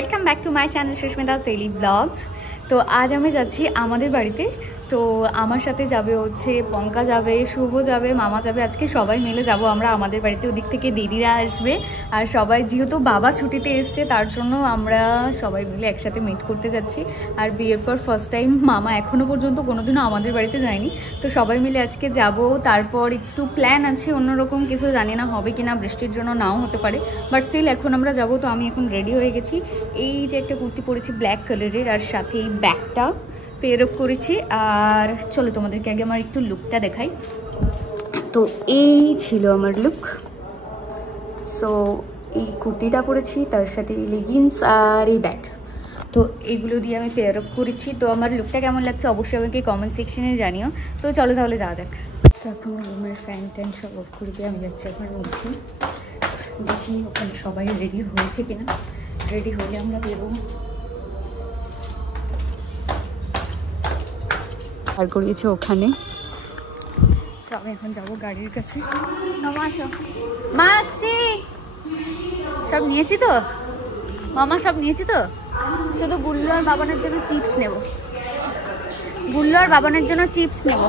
Welcome back to my channel Susmita's daily vlogs. তো আজ আমি যাচ্ছি আমাদের বাড়িতে। তো আমার সাথে যাবে হচ্ছে পঙ্কা যাবে, শুভ যাবে, মামা যাবে। আজকে সবাই মিলে যাব আমরা আমাদের বাড়িতে। ওদিক থেকে দিদিরা আসবে আর সবাই, যেহেতু বাবা ছুটিতে এসছে তার জন্য আমরা সবাই মিলে একসাথে মিট করতে যাচ্ছি। আর বিয়ের পর ফার্স্ট টাইম মামা এখনও পর্যন্ত কোনোদিনও আমাদের বাড়িতে যায়নি। তো সবাই মিলে আজকে যাব। তারপর একটু প্ল্যান আছে অন্যরকম কিছু, জানি না হবে কিনা, বৃষ্টির জন্য নাও হতে পারে, বাট স্টিল এখন আমরা যাব। তো আমি এখন রেডি হয়ে গেছি। এই যে একটা কুর্তি পরেছি ব্ল্যাক কালারের, আর সাথে এই ব্যাগটা পেয়ার আপ করেছি। আর চলো তোমাদেরকে আগে আমার একটু লুকটা দেখাই। তো এই ছিল আমার লুক। সো এই কুর্তিটা পরেছি, তার সাথে এই লেগিংস আর এই ব্যাগ, তো এগুলো দিয়ে আমি পেয়ার আপ করেছি। তো আমার লুকটা কেমন লাগছে অবশ্যই আমাকে কমেন্ট সেকশনে জানিও। তো চলো তাহলে যাওয়া যাক। তো এখন রুমের ফ্যান ট্যান সব অফ করে দিয়ে আমি যাচ্ছি এখন নিচে। দেখি ওখানে সবাই রেডি হয়েছে কিনা, রেডি হলে আমরা বেরোবো। আর করিয়েছে ওখানে। তো আমি এখন যাবো গাড়ির কাছে। মামা আসো। মা আসছি। সব নিয়েছি তো মামা, সব নিয়েছি তো, শুধু গুল্লু আর বাবানের জন্য চিপস নেব। গুল্লু আর বাবানের জন্য চিপস নেব।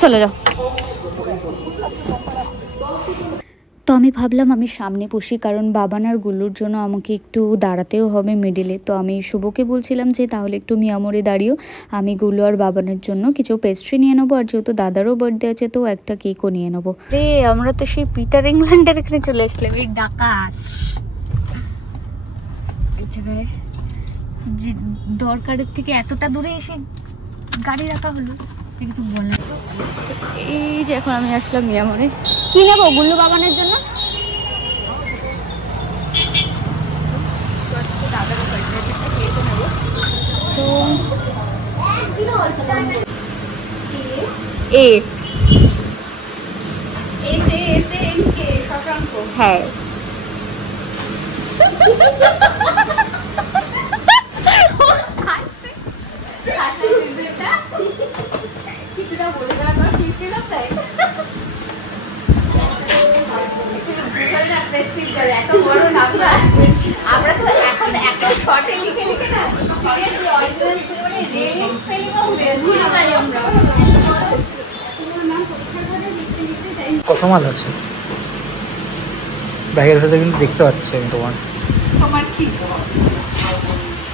চলে যাও। তো আমি ভাবলাম আমি সামনে বসি, কারণ বাবান আর গুল্লুর জন্য আমাকে একটু দাঁড়াতেও হবে মিডিলে। তো আমি শুভকে বলছিলাম যে তাহলে একটু মিয়ামরে দাঁড়িয়েও আমি গুল্লু আর বাবানের জন্য কিছু পেস্ট্রি নিয়ে নেবো, আর যেহেতু দাদারও বার্থডে আছে তো একটা কেকও নিয়ে নেবো। রে আমরা তো সেই পিটার ইংল্যান্ডের এখানে চলে আসলাম, এই ডাকাত। এই জায়গায় যে দরকারের থেকে এতটা দূরে এসে গাড়ি রাখা হলো, কিছু বললাম। এই যে এখন আমি আসলাম মিয়ামরে। কি নেবো গুল্লু বাবানের জন্য? হ্যাঁ কিছুটা বলে দেওয়ার ঠিক পেলাম তাই এত বড় নাম্বার আমরা তো এখন এত শর্টে লিখে লিখে না সিরিয়াসলি অরিজিনাল মানে রিয়েল স্পেলিংও ভুলে যাই আমরা। কত মাল আছে ব্যাগের ভেতরে, কিন্তু দেখতে পাচ্ছি আমি তোমার। তোমার কি?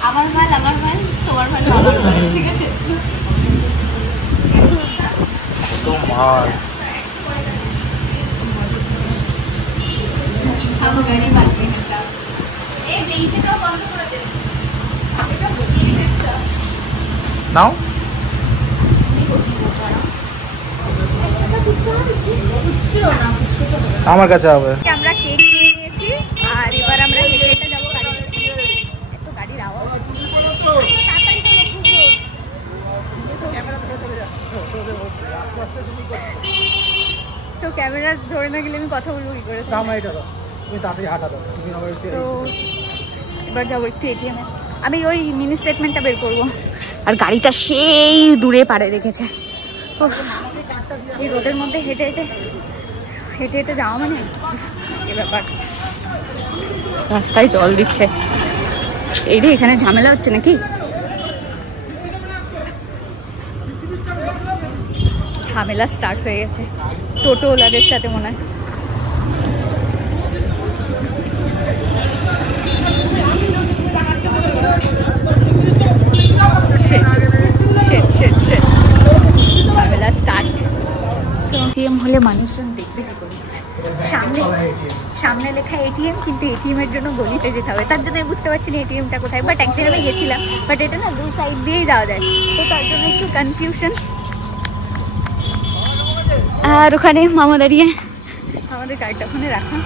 আমার মাল আমার মাল, তোমার মাল আমার মাল, ঠিক আছে? কত মাল। हम गरीब आदमी हैं सब। ए बेइज्जती बंद कर दे। এটা বসিয়ে দিচ্ছ নাও नहीं होती वो बड़ा এটা কুচ্ছো না কুচ্ছো তো আমার কাছে হবে। আমরা কেক নিয়ে নিয়েছি আর এবার আমরা হেঁটে হেঁটে যাবো গাড়িতে। একটু গাড়ির আওয়াজ তাড়াতাড়ি তো ক্যামেরা ধরে চলে যা। তো ক্যামেরা ধরে না গেলে আমি কথা বলবো কি করে? তো এবার যাবো একটু এটিএমে, আমি ওই মিনি স্টেটমেন্টটা বের করবো। আর গাড়িটা সেই দূরে পারে রেখেছে। এই রোদের মধ্যে হেঁটে হেঁটে হেঁটে হেঁটে যাওয়া মানে এ ব্যাপার। রাস্তায় জল দিচ্ছে, এই রে এখানে ঝামেলা হচ্ছে নাকি? ঝামেলা স্টার্ট হয়ে গেছে টোটো ওলাদের সাথে মনে হয়। ঝামেলা স্টার্ট। তো এটিএম হলে মানুষজন দেখবে কি করে? সামনে সামনে লেখা এটিএম, কিন্তু এটিএম এর জন্য গলিতে যেতে হবে। তার জন্য বুঝতে পারছি না এটিএমটা কোথায়। বাট একদিন আমি গেছিলাম, বাট এটা না দুই সাইড দিয়েই যাওয়া যায়, তো তার জন্য একটু কনফিউশন। আর ওখানে মামা দাঁড়িয়ে, আমাদের গাড়িটা ওখানে রাখা।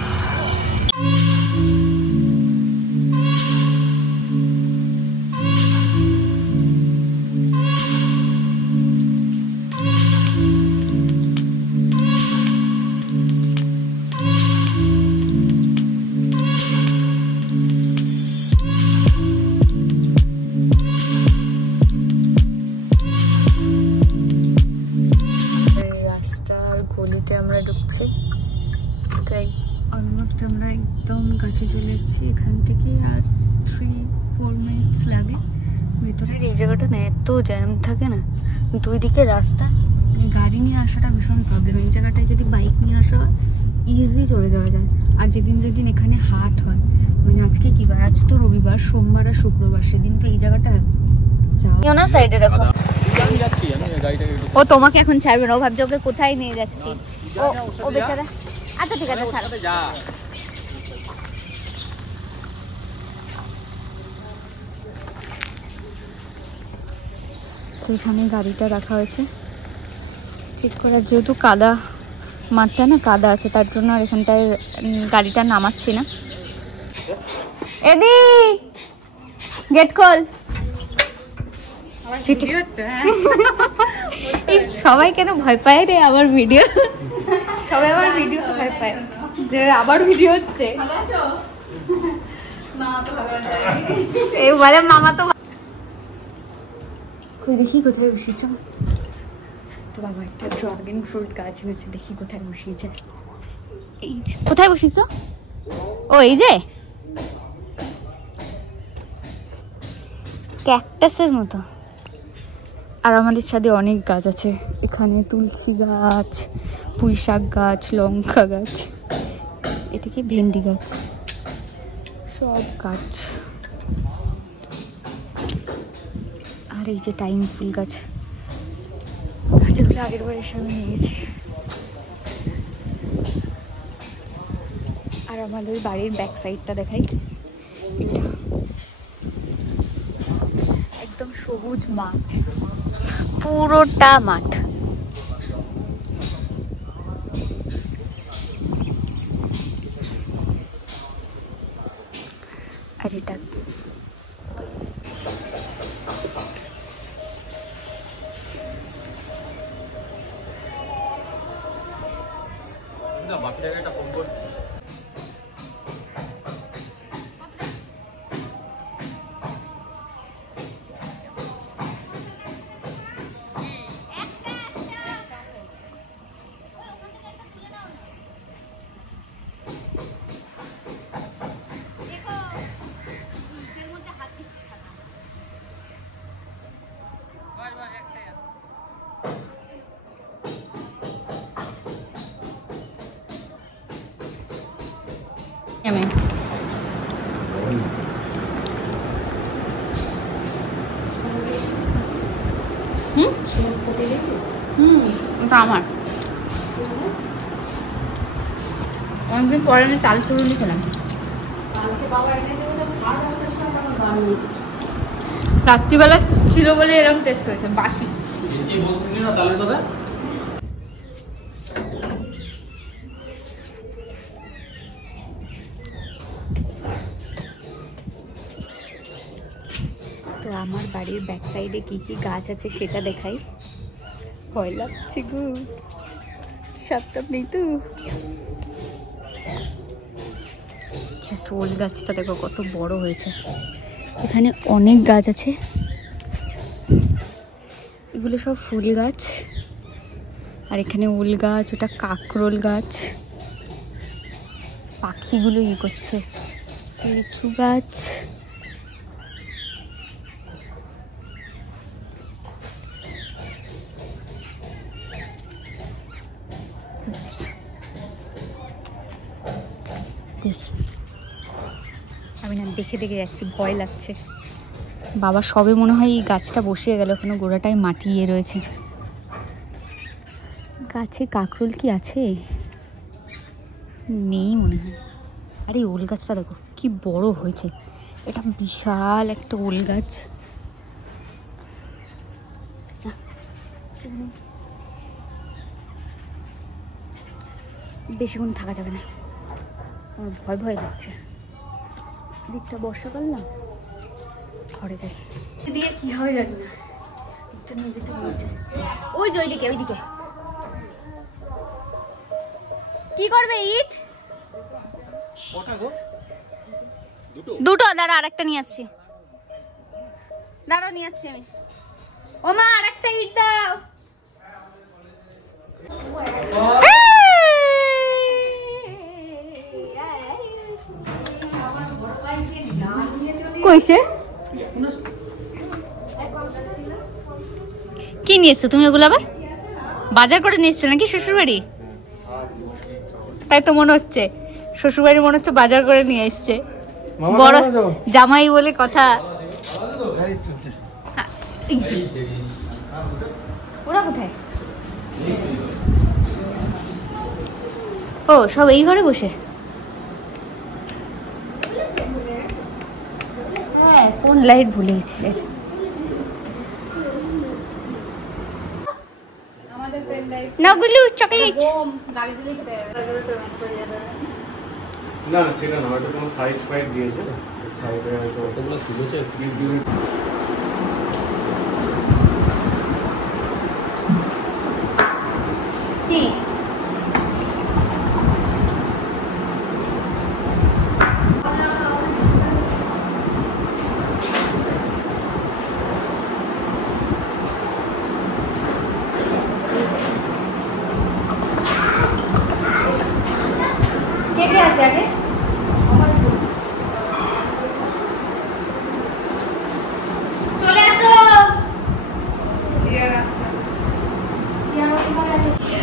গলিতে আমরা ঢুকছি। তো অলমোস্ট আমরা একদম কাছে চলে এসেছি, এখান থেকে আর 3-4 মিনিটস লাগে। ভেতরের এই জায়গাটা না এত জ্যাম থাকে না, দুই দিকে রাস্তা, মানে গাড়ি নিয়ে আসাটা ভীষণ প্রবলেম। এই জায়গাটায় যদি বাইক নিয়ে আসা হয় ইজি চলে যাওয়া যায়। আর যেদিন যেদিন এখানে হাট হয়, মানে আজকে কি বার, আজ তো রবিবার, সোমবার আর শুক্রবার, সেদিন তো এই জায়গাটা যাও না। সাইডে রাখো, ও তোমাকে এখন ছাড়বে না, ও ভাবছে ওকে কোথায় নিয়ে যাচ্ছি। ও বেচারা, আচ্ছা ঠিক আছে ছাড়ো। তো এখানে গাড়িটা রাখা হয়েছে চেক করার, যেহেতু কাদা, মাঠটা না কাদা আছে, তার জন্য আর এখানটায় গাড়িটা নামাচ্ছি না। এদি গেট খোল। সবাই কেন ভয় পায় রে আমার ভিডিও, সবাই আমার ভিডিও ভয় পায় যে আবার ভিডিও হচ্ছে। এই বলে মামা তো কই, দেখি কোথায় বসিয়েছ। তো বাবা একটা ড্রাগন ফ্রুট গাছ হয়েছে, দেখি কোথায় বসিয়েছে। এই কোথায় বসিয়েছ? ও এই যে ক্যাকটাসের মতো। আর আমাদের ছাদে অনেক গাছ আছে, এখানে তুলসী গাছ, পুঁই শাক গাছ, লঙ্কা গাছ, এটা কি ভেন্ডি গাছ, সব গাছ। আর এই যে টাইম ফুল গাছ, যেগুলো আগের বার এসে আমি নিয়েছি। আর আমাদের বাড়ির ব্যাক সাইডটা দেখাই, এটা একদম সবুজ মাঠ, পুরোটা মাঠ। আর এটা আমি ওটা আমার অনেকদিন পরে আমি চাল চুরুনি খেলাম। রাত্রিবেলা ছিল বলে এরকম টেস্ট হয়েছে, বাসি। তো আমার বাড়ির ব্যাক সাইডে কি কি গাছ আছে সেটা দেখাই। ভয় লাগছে গো, সাপটাপ নেই তো। জাস্ট ওল গাছটা দেখো কত বড় হয়েছে। এখানে অনেক গাছ আছে, এগুলো সব ফুল গাছ। আর এখানে ওল গাছ, ওটা কাকরোল গাছ। পাখিগুলো ই করছে। লিচু গাছ, দেখি আমি না দেখে দেখে যাচ্ছি, ভয় লাগছে। বাবা সবে মনে হয় এই গাছটা বসিয়ে গেল, এখনো গোড়াটায় মাটি ইয়ে রয়েছে। গাছে কাকরোল কি আছে? নেই মনে হয়। আরে ওল গাছটা দেখো কি বড় হয়েছে, এটা বিশাল একটা ওল গাছ। বেশিক্ষণ থাকা যাবে না, আমার ভয় ভয় লাগছে। দিকটা বর্ষাকাল না, ঘরে যাই। এদিকে কি হবে জানি না, তো নিয়ে যেতে বলছে। ওই যে ওইদিকে, ওইদিকে কি করবে? ইট দুটো, দাঁড়া আরেকটা নিয়ে আসছি, দাঁড়া নিয়ে আসছি আমি। ও মা আরেকটা ইট দাও। নিয়ে এসছো তুমি ওগুলো আবার? বাজার করে নিয়ে এসছো নাকি শ্বশুরবাড়ি? তাই তো মনে হচ্ছে, শ্বশুরবাড়ি মনে হচ্ছে বাজার করে নিয়ে এসছে। বড় জামাই বলে কথা। ওরা কোথায়? ও সব এই ঘরে বসে। হ্যাঁ কোন লাইট ভুলে গেছি। না গুলু চকলেট না না সেটা না, ওটা কোনো সাইড ফাইড দিয়েছে, সাইডে হয়তো ওগুলো খুলেছে কি কে কে আছে আগে? চলে আসো।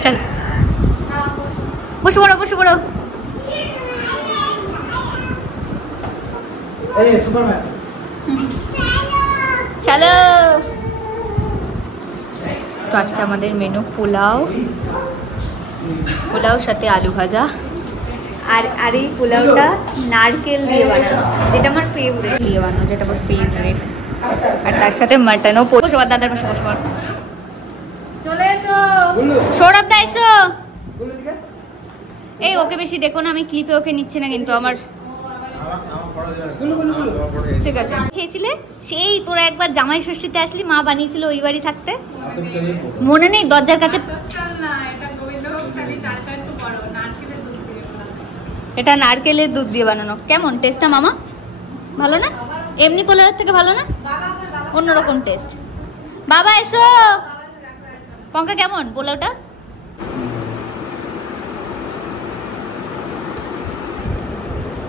চল বসে পড়ো বসে পড়ো। এই সুপারম্যান চলো। তো আজকে আমাদের মেনু পোলাও, পোলাও সাথে আলু ভাজা। আর এই পোলাওটা নারকেল দিয়ে বানানো, যেটা আমার ফেভারিট দিয়ে বানানো, যেটা আমার ফেভারিট। আর তার সাথে মাটনও। বসে পড় দাদার পাশে বসে পড়। চলে এসো। সৌরভ দা এসো। গুলো দিকে এই ওকে বেশি দেখো না, আমি ক্লিপে ওকে নিচ্ছি না কিন্তু আমার। ঠিক আছে। খেয়েছিলে সেই তোরা একবার জামাই ষষ্ঠীতে আসলি, মা বানিয়েছিল ওই বাড়ি থাকতে, মনে নেই? দরজার কাছে। চল না, এটা গোবিন্দভোগ চালি, চালটা একটু বড়, নারকেলের দুধ দিয়ে বানানো। এটা নারকেলের দুধ দিয়ে বানানো। কেমন টেস্টটা মামা? ভালো না? এমনি পোলাওয়ের থেকে ভালো না? অন্যরকম টেস্ট। বাবা এসো। পঙ্কা কেমন পোলাওটা?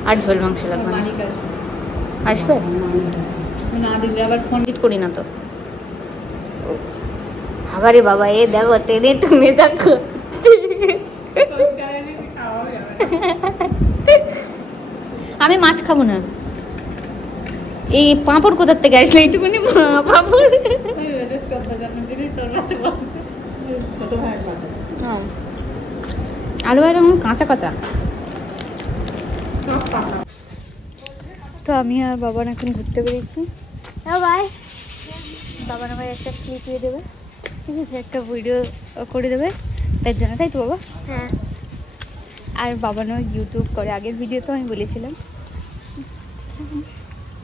আর ঝোল মাংস লাগবে না? আসবে না দিলে আবার ফোন ফোন করি না তো। আবারে বাবা এ দেখো টেনে তুমি দেখো। আমি মাছ খাবো না। এই পাঁপড় কোথার থেকে আসলে? এইটুকুনি পাঁপড়। আলু ভাজা কাঁচা কাঁচা। তো আমি আর বাবার এখন ঘুরতে বেরিয়েছি। বাই। বাবার আমার একটা ক্লিপ দিয়ে দেবে, ঠিক আছে? একটা ভিডিও করে দেবে তার জন্য, তাই তো বাবা? হ্যাঁ। আর বাবানও ইউটিউব করে, আগের ভিডিও তো আমি বলেছিলাম।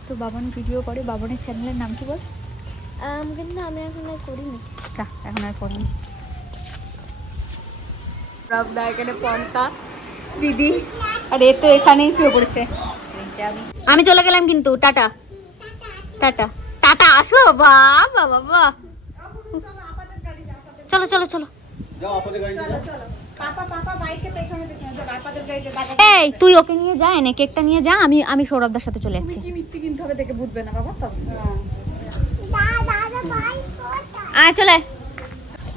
তো বাবান ভিডিও করে। বাবানের চ্যানেলের নাম কি বল? কিন্তু আমি এখন আর করিনি। যা এখন আর করো না। রাবদা এখানে পঙ্কা দিদি, আর এ তো এখানেই শুয়ে পড়েছে। আমি চলে গেলাম কিন্তু। Tata tata tata. আসো বাবা বাবা। চলো চলো চলো। এই তুই ওকে নিয়ে যা, এনে কেকটা নিয়ে যা। আমি সৌরভদার সাথে চলে যাচ্ছি। চলে।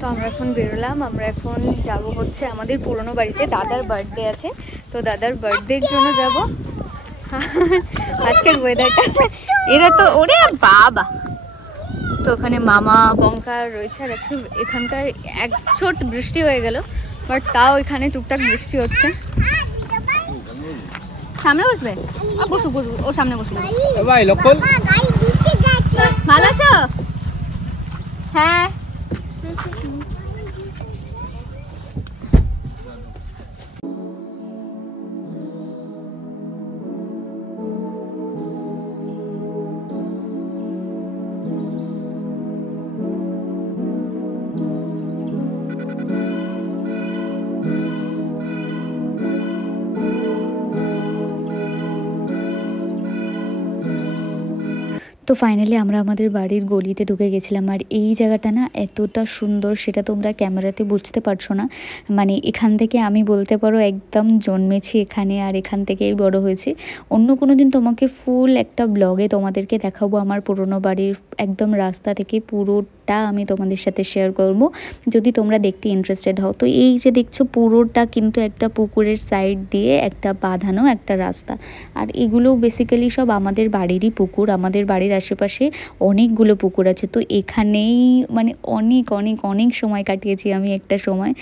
তো আমরা এখন বেরোলাম। আমরা এখন যাব হচ্ছে আমাদের পুরনো বাড়িতে। দাদার বার্থডে আছে, তো দাদার বার্থডের জন্য যাব। আজকের ওয়েদারটা এরা তো ওরে বাবা। তো ওখানে মামা পঙ্কা রয়েছে। আর আজকে এখানকার এক ছোট বৃষ্টি হয়ে গেল, বাট তাও এখানে টুকটাক বৃষ্টি হচ্ছে। সামনে বসবে? বসু বসু, ও সামনে বসবে। ভালো আছো? হ্যাঁ। তো ফাইনালি আমরা আমাদের বাড়ির গলিতে ঢুকে গেছিলাম। আর এই জায়গাটা না এতটা সুন্দর, সেটা তোমরা ক্যামেরাতে বুঝতে পারছো না। মানে এখান থেকে আমি বলতে পারো একদম জন্মেছি এখানে, আর এখান থেকেই বড় হয়েছি। অন্য কোনো দিন তোমাকে ফুল একটা ব্লগে তোমাদেরকে দেখাবো আমার পুরনো বাড়ির একদম রাস্তা থেকে পুরো সবটা আমি তোমাদের সাথে শেয়ার করব যদি তোমরা দেখতে ইন্টারেস্টেড হও। তো এই যে দেখছো পুরোটা কিন্তু একটা পুকুরের সাইড দিয়ে একটা বাঁধানো একটা রাস্তা, আর এগুলো বেসিক্যালি সব আমাদের বাড়িরই পুকুর। আমাদের বাড়ির আশেপাশে অনেকগুলো পুকুর আছে, তো এখানেই মানে অনেক অনেক অনেক সময় কাটিয়েছি আমি। একটা সময়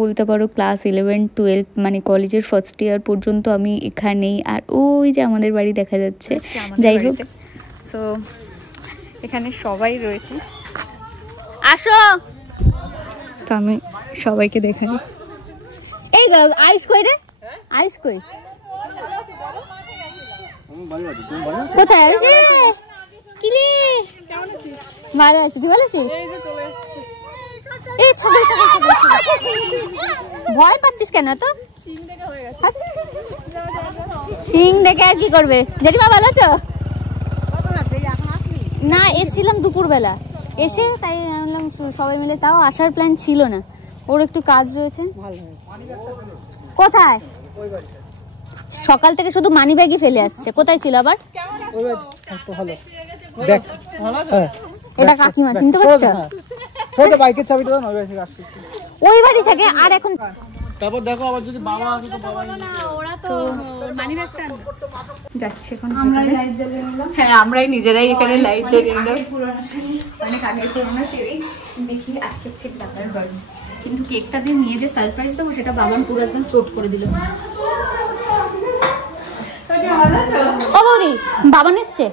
বলতে পারো ক্লাস 11-12 মানে কলেজের ফার্স্ট ইয়ার পর্যন্ত আমি এখানেই। আর ওই যে আমাদের বাড়ি দেখা যাচ্ছে। যাই হোক, সো এখানে সবাই রয়েছে, আসো। তো আমি সবাইকে দেখাই। এই আইস কই রে, আইস কই, কোথায় আছে? কি রে, ভালো আছি, তুই ভালো আছিস? এই ছাগল ছাগল ছাগল, ভয় পাচ্ছিস কেন? তো সিং দেখে আর কি করবে? জেঠিমা ভালো আছো? না, এসেছিলাম দুপুরবেলা, এসে তাই বললাম সবাই মিলে, তাও আসার প্ল্যান ছিল না, ওর একটু কাজ রয়েছে। কোথায়? সকাল থেকে শুধু মানি ব্যাগই ফেলে আসছে। কোথায় ছিল আবার? এটা কাকিমা, চিনতে পারছো? ওই বাড়ি থাকে। আর এখন তারপর দেখো আবার যদি বাবা আসে তো বাবা ওরা তো মানি ব্যাগটা যাচ্ছে এখন আমরা লাইট জ্বালিয়ে নিলাম। হ্যাঁ, আমরাই নিজেরাই এখানে লাইট জ্বালিয়ে নিলাম। অনেক আগের পুরোনো সিঁড়ি। দেখি আজকে হচ্ছে দাদার বাড়ি, কিন্তু কেকটা দিয়ে নিয়ে যে সারপ্রাইজ দেবো সেটা বাবান পুরো একদম চোট করে দিল। ও বৌদি, বাবান এসছে,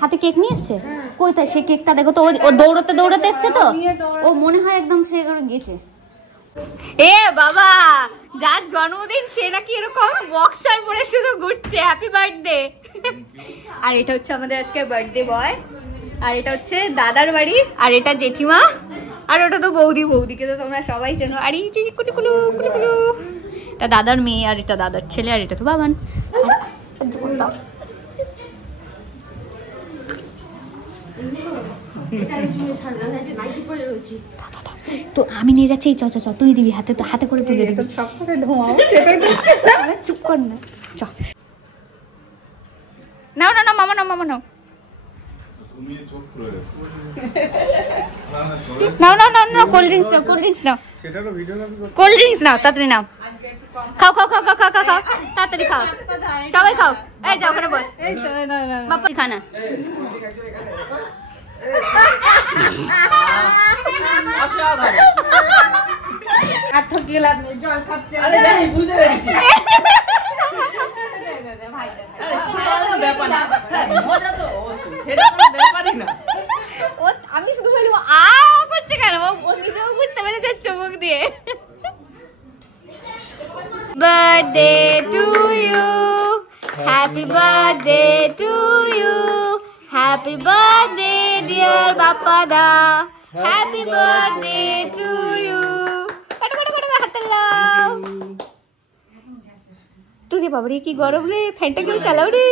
হাতে কেক নিয়ে এসছে। কোথায় সে কেকটা? দেখো তো, ও দৌড়তে দৌড়তে এসছে, তো ও মনে হয় একদম সে করে গেছে। এ বাবা, যার জন্মদিন সে নাকি এরকম বক্সার পরে শুধু ঘুরছে। Happy birthday. আর এটা হচ্ছে আমাদের আজকে বার্থডে বয়, আর এটা হচ্ছে দাদার বাড়ি, আর এটা জেঠিমা, আর ওটা তো বৌদি। বৌদিকে তো তোমরা সবাই চেনো। আর এই যে কুলুকুলু কুলুকুলু, এটা দাদার মেয়ে, আর এটা দাদার ছেলে, আর এটা তো বাবান। তো আমি নিয়ে যাচ্ছি, চ চ চ, তুই দিবি হাতে, তো হাতে করে তুলে দিবি। চুপ কর না, চ। নাও না না, মামা নাও, মামা নাও, নাও নাও নাও নাও, কোল্ড ড্রিঙ্কস নাও, কোল্ড ড্রিঙ্কস নাও, কোল্ড ড্রিঙ্কস নাও, তাড়াতাড়ি নাও। খাও খাও খাও খাও খাও খাও, তাড়াতাড়ি খাও, সবাই খাও। এই যাও, ওখানে বস, বাপ্পা খানা। আর ঠকিয়ে লাভ নেই, জল খাচ্ছে। আমি শুধু বলবো আ করছে কেন, ও নিজেও বুঝতে পেরে যাচ্ছে মুখ দিয়ে। Birthday to you, happy birthday to you, happy birthday dear Bappa da, happy birthday to you. কাটো কাটো কাটো, হাত লাও। তুই রে বাবা রে, কি গরম রে, ফ্যানটা কেউ চালাও রে,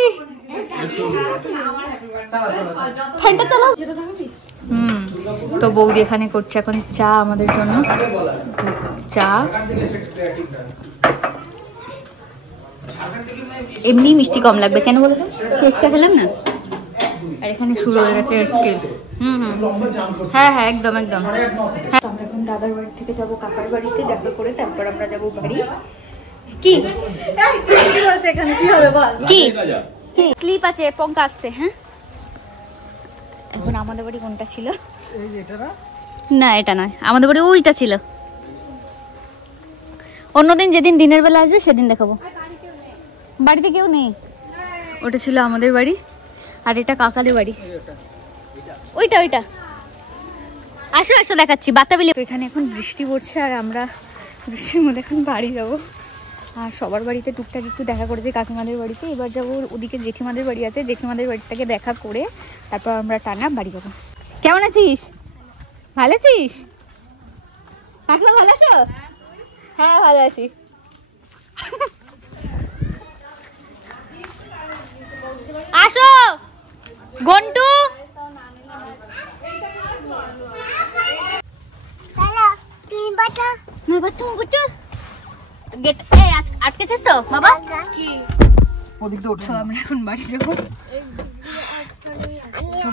ফ্যানটা চালাও। তো বৌদি এখানে করছে এখন চা আমাদের জন্য, চা। এমনি মিষ্টি কম লাগবে কেন বলো তো, কেকটা খেলাম না। আর এখানে শুরু হয়ে গেছে স্কেল। হ্যাঁ হ্যাঁ, একদম একদম। হ্যাঁ, আমরা এখন দাদার বাড়ি থেকে যাবো কাকার বাড়িতে, দেখা করে তারপর আমরা যাবো বাড়ি। কি কি বলছে এখানে, কি হবে বল? কি কি ক্লিপ আছে পঙ্কা আসতে। হ্যাঁ, এখন আমাদের বাড়ি কোনটা ছিল? না, এটা নয়, আমাদের বাড়ি ওইটা ছিল। অন্যদিন যেদিন দিনের বেলা আসবে সেদিন দেখাবো। বাড়িতে কেউ নেই, ওটা ছিল আমাদের বাড়ি, আর এটা কাকাদের বাড়ি। ওইটা ওইটা, আসো আসো দেখাচ্ছি, বাতাবিলি। তো এখানে এখন বৃষ্টি পড়ছে, আর আমরা বৃষ্টির মধ্যে এখন বাড়ি যাবো। আর সবার বাড়িতে টুকটাক একটু দেখা করেছে, কাকিমাদের বাড়িতে। এবার যাবো ওদিকে জেঠিমাদের বাড়ি আছে, জেঠিমাদের বাড়ি থেকে দেখা করে তারপর আমরা টানা বাড়ি যাবো। কেমন আছিস? ভালো আছিস? কাকিমা ভালো আছো? হ্যাঁ ভালো আছি। আসো গন্টু। আটকেছিস তো বাবা? আমরা এখন বাড়ি যাবো।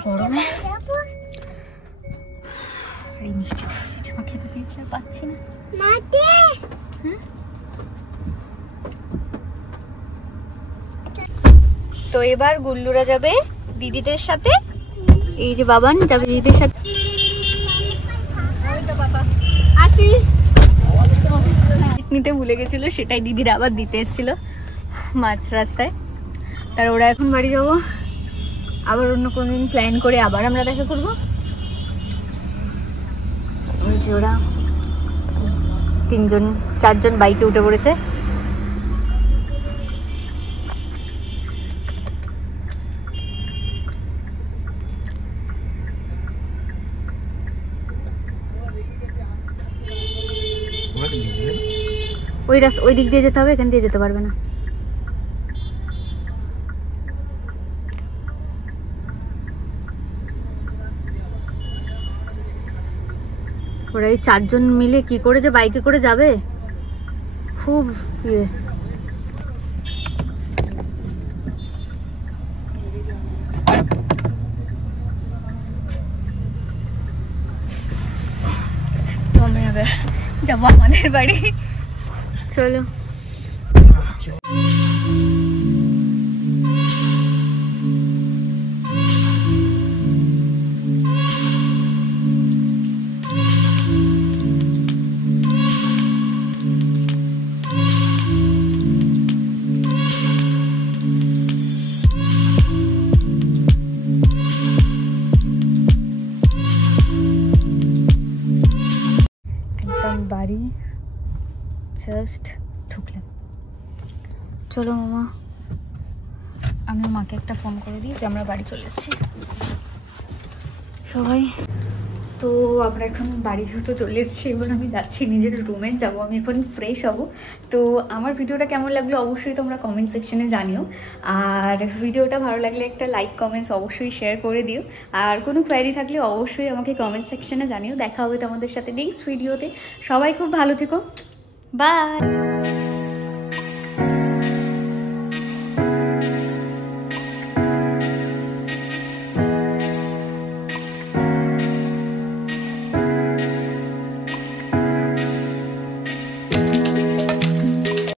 গরমে এই মিষ্টি জেঠিমা খেতে পেয়েছে, আর পাচ্ছি না। তো এবার গুল্লুরা যাবে দিদিদের সাথে, এই যে বাবান যাবে দিদিদের সাথে। আসি নিতে ভুলে গেছিল, সেটাই দিদিরা আবার দিতে এসেছিল মাঝ রাস্তায়। তার ওরা এখন বাড়ি যাবো, আবার অন্য কোনো দিন প্ল্যান করে আবার আমরা দেখা করবো। ওই যে ওরা 4জন বাইকে উঠে পড়েছে। ওই রাস্তা ওই দিক দিয়ে যেতে হবে, এখান দিয়ে যেতে পারবে না। ওরা এই 4জন মিলে কি করে যে বাইকে করে যাবে, খুব ইয়ে। তো আমি এবার যাবো আমাদের বাড়ি, চলো। বাড়ি জাস্ট ঢুকলাম। চলো মামা, আমি মাকে একটা ফোন করে দিই যে আমরা বাড়ি চলে এসেছি সবাই। তো আমরা এখন বাড়ি যেহেতু চলে এসেছি, এবার আমি যাচ্ছি নিজের রুমে যাবো, আমি এখন ফ্রেশ হব। তো আমার ভিডিওটা কেমন লাগলো অবশ্যই তোমরা কমেন্ট সেকশনে জানিও, আর ভিডিওটা ভালো লাগলে একটা লাইক কমেন্টস অবশ্যই শেয়ার করে দিও, আর কোনো কোয়ারি থাকলে অবশ্যই আমাকে কমেন্ট সেকশনে জানিও। দেখা হবে তোমাদের সাথে নেক্সট ভিডিওতে। সবাই খুব ভালো থেকো, বাই।